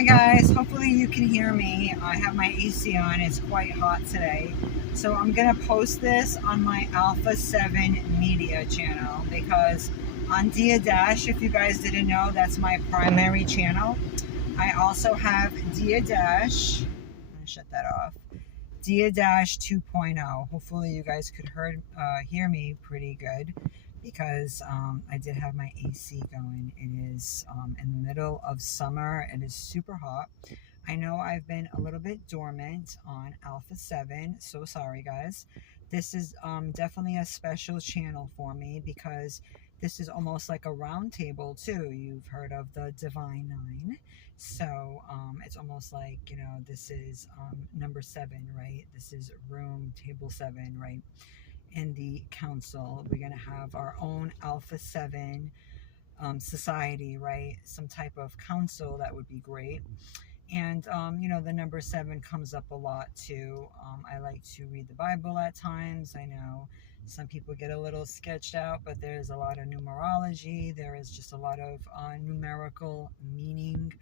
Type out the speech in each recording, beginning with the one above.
Hi guys, hopefully you can hear me. I have my AC on, it's quite hot today. So I'm gonna post this on my Alpha 7 media channel because on Dia Dash, if you guys didn't know, that's my primary channel. I also have Dia Dash. I'm gonna shut that off. Dia Dash 2.0. Hopefully you guys could hear me pretty good because I did have my AC going. It is in the middle of summer. It is super hot. I know I've been a little bit dormant on Alpha 7. So sorry, guys. This is definitely a special channel for me because this is almost like a round table too. You've heard of the Divine Nine. So it's almost like, this is number 7, right? This is room table 7, right? In the council, we're going to have our own Alpha 7 society, right? Some type of council, that would be great. And, the number 7 comes up a lot too. I like to read the Bible at times. I know some people get a little sketched out, but there's a lot of numerology. There is just a lot of numerical meaning,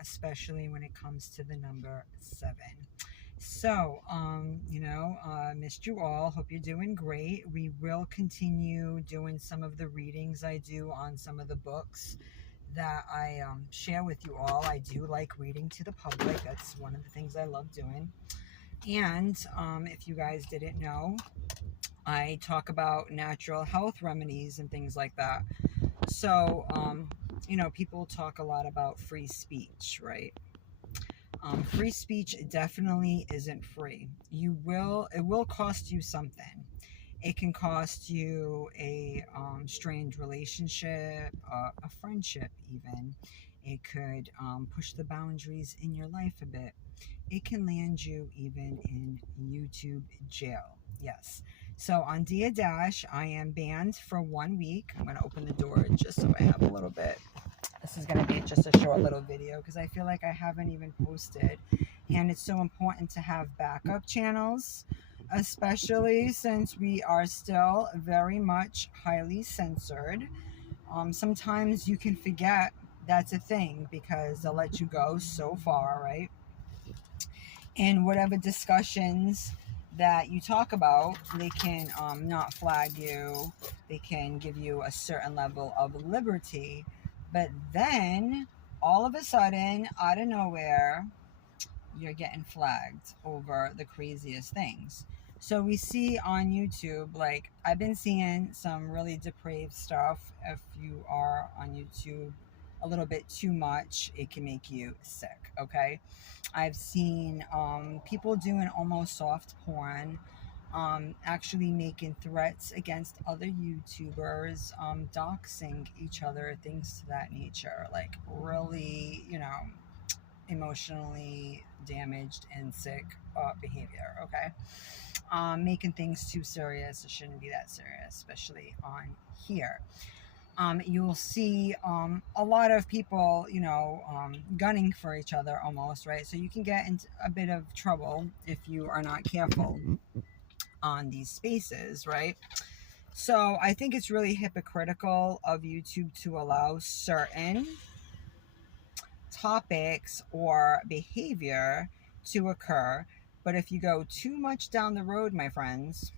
especially when it comes to the number 7. So, missed you all. Hope you're doing great. We will continue doing some of the readings I do on some of the books that I share with you all. I do like reading to the public. That's one of the things I love doing. And if you guys didn't know, I talk about natural health remedies and things like that. So, people talk a lot about free speech, right? Free speech definitely isn't free. It will cost you something. It can cost you a strained relationship, a friendship even. It could push the boundaries in your life a bit. It can land you even in YouTube jail. Yes. So on Dia Dash, I am banned for 1 week. I'm going to open the door just so I have a little bit. This is going to be just a short little video because I feel like I haven't even posted. And it's so important to have backup channels, especially since we are still very much highly censored. Sometimes you can forget that's a thing because they'll let you go so far, right? And whatever discussions that you talk about, they can not flag you. They can give you a certain level of liberty. But then, all of a sudden, out of nowhere, you're getting flagged over the craziest things. So we see on YouTube, like I've been seeing some really depraved stuff. If you are on YouTube a little bit too much, it can make you sick, okay? I've seen people doing almost soft porn, actually making threats against other YouTubers, doxing each other, things to that nature, like really, emotionally damaged and sick behavior, okay? Making things too serious. It shouldn't be that serious, especially on here. You'll see a lot of people, gunning for each other almost, right? So you can get into a bit of trouble if you are not careful on these spaces, right? So I think it's really hypocritical of YouTube to allow certain topics or behavior to occur. But if you go too much down the road, my friends,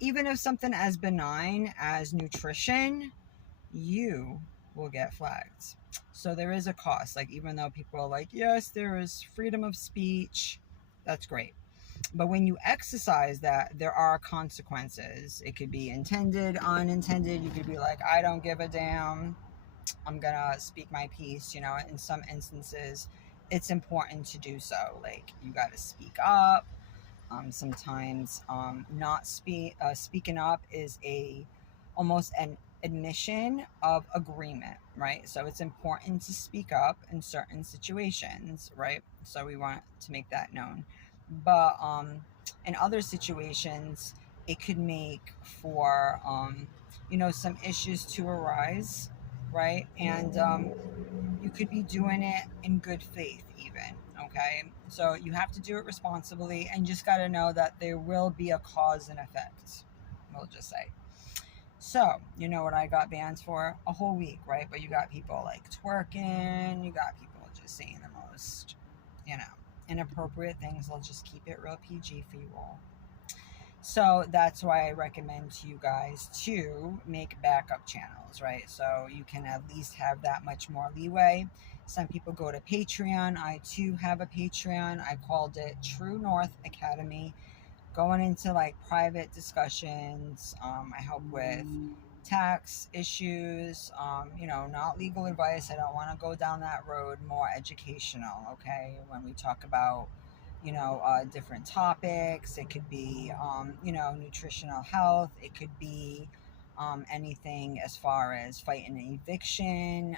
even if something as benign as nutrition, you will get flagged. So there is a cost. Like, even though people are like, yes, there is freedom of speech, that's great. But when you exercise that, there are consequences. It could be intended, unintended. You could be like, I don't give a damn. I'm gonna speak my piece. In some instances, it's important to do so. Like, you got to speak up. Sometimes not speaking up is almost an admission of agreement, right? So it's important to speak up in certain situations, right? So we want to make that known. But in other situations, it could make for some issues to arise, right? And you could be doing it in good faith even, okay? So you have to do it responsibly, and just got to know that there will be a cause and effect, we'll just say. So, you know what I got banned for? A whole week, right? But you got people like twerking, you got people just saying the most, inappropriate things. I'll just keep it real PG for you all. So that's why I recommend to you guys to make backup channels, right? So you can at least have that much more leeway. Some people go to Patreon. I too have a Patreon. I called it True North Academy. Going into like private discussions. I help with tax issues, not legal advice. I don't want to go down that road. More educational, okay? When we talk about different topics. It could be, nutritional health. It could be anything as far as fighting an eviction,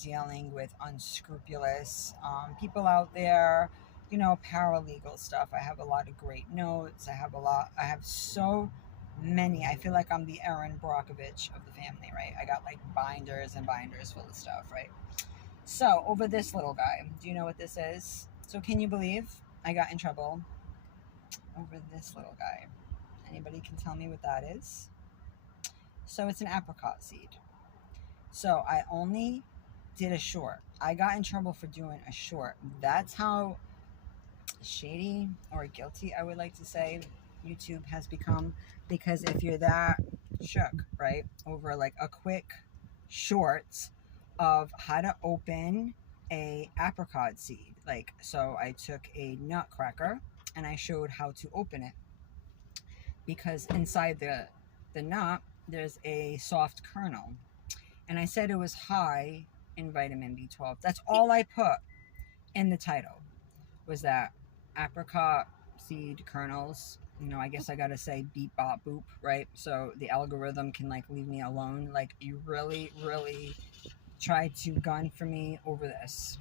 dealing with unscrupulous people out there, paralegal stuff. I have a lot of great notes. I have so many. I feel like I'm the Erin Brockovich of the family, right? I got like binders and binders full of stuff, right? So over this little guy, do you know what this is? So can you believe I got in trouble over this little guy? Anybody can tell me what that is? So it's an apricot seed. So I only did a short. I got in trouble for doing a short. That's how shady or guilty, I would like to say, YouTube has become. Because if you're that shook, right, over like a quick short of how to open a apricot seed, like, so I took a nutcracker and I showed how to open it, because inside the nut there's a soft kernel, and I said it was high in vitamin B12. That's all I put in the title, was that apricot seed kernels. I guess I gotta say beep bop boop, right? So the algorithm can like leave me alone. Like, you really, really tried to gun for me over this.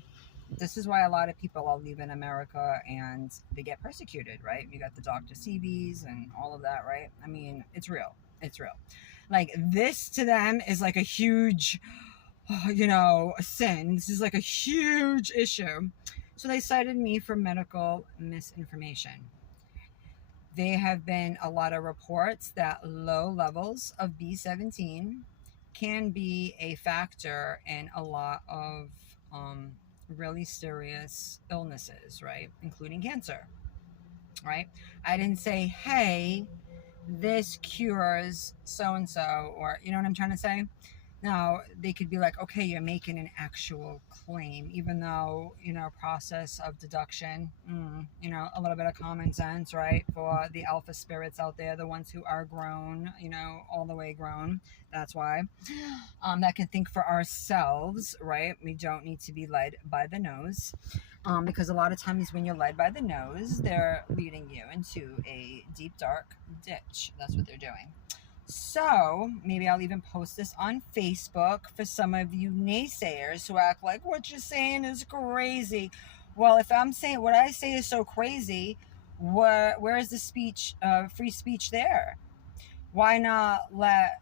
This is why a lot of people are leaving America and they get persecuted, right? You got the Dr. CBs and all of that, right? I mean, it's real. It's real. Like, this to them is like a huge, a sin. This is like a huge issue. So they cited me for medical misinformation. There have been a lot of reports that low levels of B17 can be a factor in a lot of really serious illnesses, right? Including cancer, right? I didn't say, hey, this cures so-and-so, or, you know what I'm trying to say? Now, they could be like, okay, you're making an actual claim, even though, process of deduction, a little bit of common sense, right? For the alpha spirits out there, the ones who are grown, all the way grown. That's why. That can think for ourselves, right? We don't need to be led by the nose. Because a lot of times when you're led by the nose, they're leading you into a deep, dark ditch. That's what they're doing. So maybe I'll even post this on Facebook for some of you naysayers who act like what you're saying is crazy. Well, if I'm saying what I say is so crazy, where is the speech, free speech there? Why not let